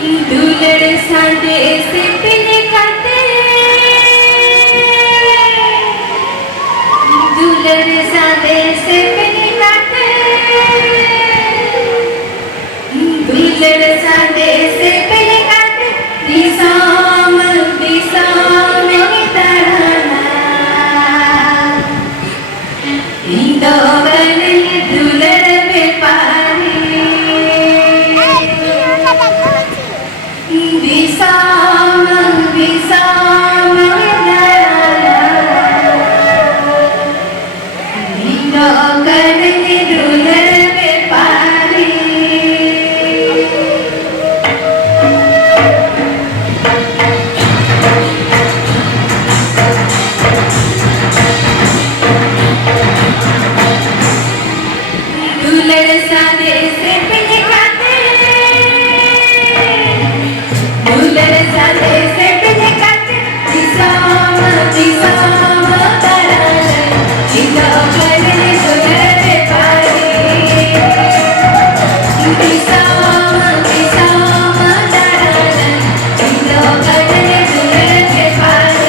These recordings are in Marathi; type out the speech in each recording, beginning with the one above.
दूल्हे सांडे से पिने खाते, दूल्हे सांडे से पिने खाते, दूल्हे सांडे से पिने खाते, दिशाम दिशाम तरना, इंदो बने दूल्हे पे पानी, दिशाम दिशाम तरना, इंदो बने दूल्हे पे पानी. दूल्हे सादे से पिने खाते, दूल्हे सादे से पिने खाते, दिशाम दिशाम तरना, इंदो बने दूल्हे पे पानी, दिशाम दिशाम तरना, इंदो बने दूल्हे पे पानी.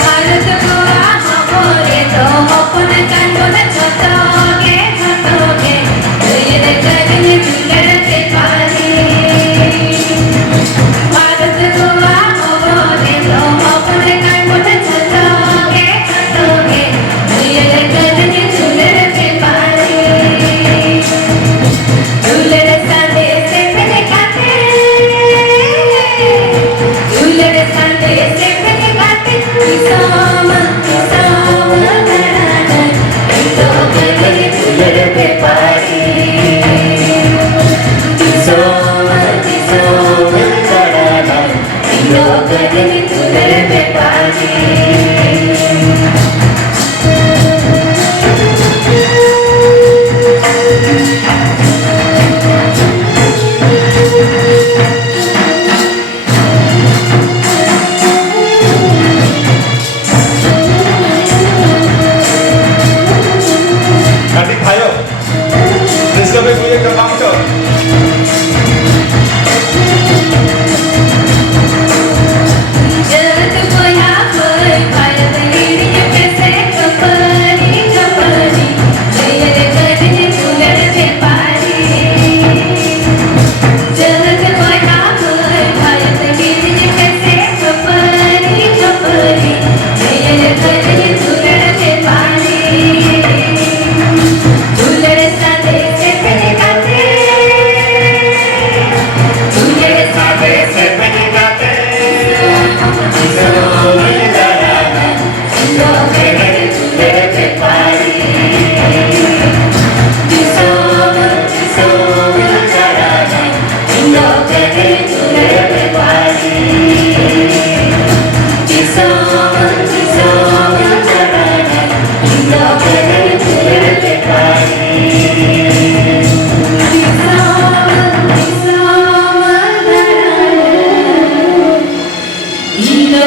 भारत गोवा हमरे तो अपन कांगो न छतोगे छतोगे, ये करने दूल्हे पे पानी. भारत गोवा हमरे तो अपन कांगो न छतोगे छतोगे, ये करने दूल्हे पे पानी. दूल्हे सादे से पिने खाते, दूल्हे सादे से पिने खाते, दिशाम दिशाम तरना, इंदो बने दूल्हे पे पानी, दिशाम दिशाम तरना, इंदो बने दूल्हे पे पानी. Adik ayo, Rizka punya gerbang tuh. जगत को यहाँ कोई भारत गिरिये कैसे कपरी कपरी, ये करने दूल्हे पे पानी. जगत को यहाँ कोई भारत गिरिये कैसे कपरी कपरी, ये करने दूल्हे पे पानी. दूल्हे सादे से पिने खाते, दूल्हे सादे से पिने खाते, दिशाम तरना, इंदो बने दूल्हे पे पानी, दिशाम दिशाम तरना, इंदो बने दूल्हे पे पानी, दिशाम दिशाम तरना, इंदो बने दूल्हे पे पानी, दिशाम दिशाम तरना, इंदो